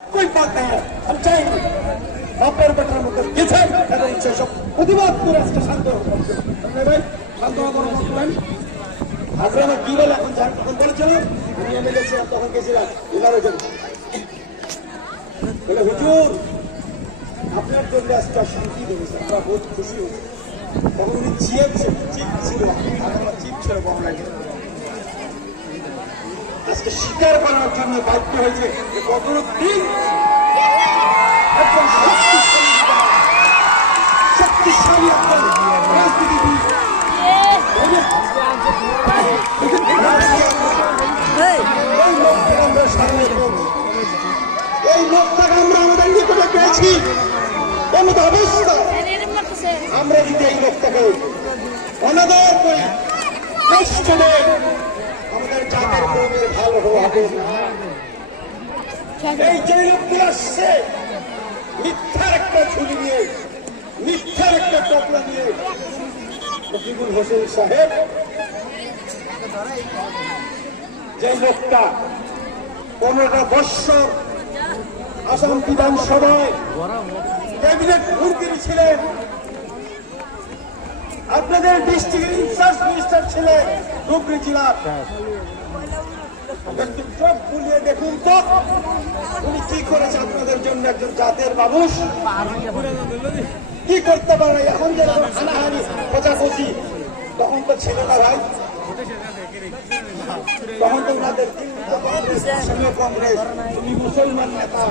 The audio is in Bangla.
कोई बात नहीं है, हम चाहेंगे বাপের বেটার মতো গেছে এবং সেসব প্রতিবাদ করে আজকে শান্ত ভাই শান্ত হওয়ার বলবেন আগ্রামে কি বলে এখন যান তখন বলেছিলাম উনি এমএলএ ছিলাম তখন গেছিলাম ইলারের জন্য বলে হুজুর আপনার জন্য আজকে শান্তি দেবেছে আমরা বহুত খুশি হয়েছি তখন উনি চিপ ছিল আমরা চিপ ছিল বড় লাগে আজকে স্বীকার করার জন্য বাধ্য হয়েছে যে কত দিন একজন শক্তিশালী একজন রাজনীতিবিদ এই লোকটাকে আমরা সামনে এই লোকটাকে আমরা আমাদের নিকটে পেয়েছি এমন অবস্থা আমরা যদি এই লোকটাকে অনাদর করি কষ্ট দেয় আমাদের জাতের কর্মীর ভালো হবে এই যে লোকগুলো আসছে মিথ্যার একটা ঝুলি নিয়ে মিথ্যার একটা টপলা নিয়ে রফিকুল হোসেন সাহেব যে লোকটা 15টা বৎসর আসাম বিধানসভায় ক্যাবিনেট মন্ত্রী ছিলেন আপনাদের ডিস্ট্রিক্টের ইনচার্জ মিনিস্টার ছিলেন ধুবড়ী জেলার চোখ বুলিয়ে দেখুন তো উনি কি করেছে আপনাদের জন্য একজন জাতের মানুষ কি করতে পারে এখন যে হানাহানি খোঁচাখুচি তখন তো ছিল না ভাই তখন তো ওনাদের কংগ্রেস মুসলমান নেতা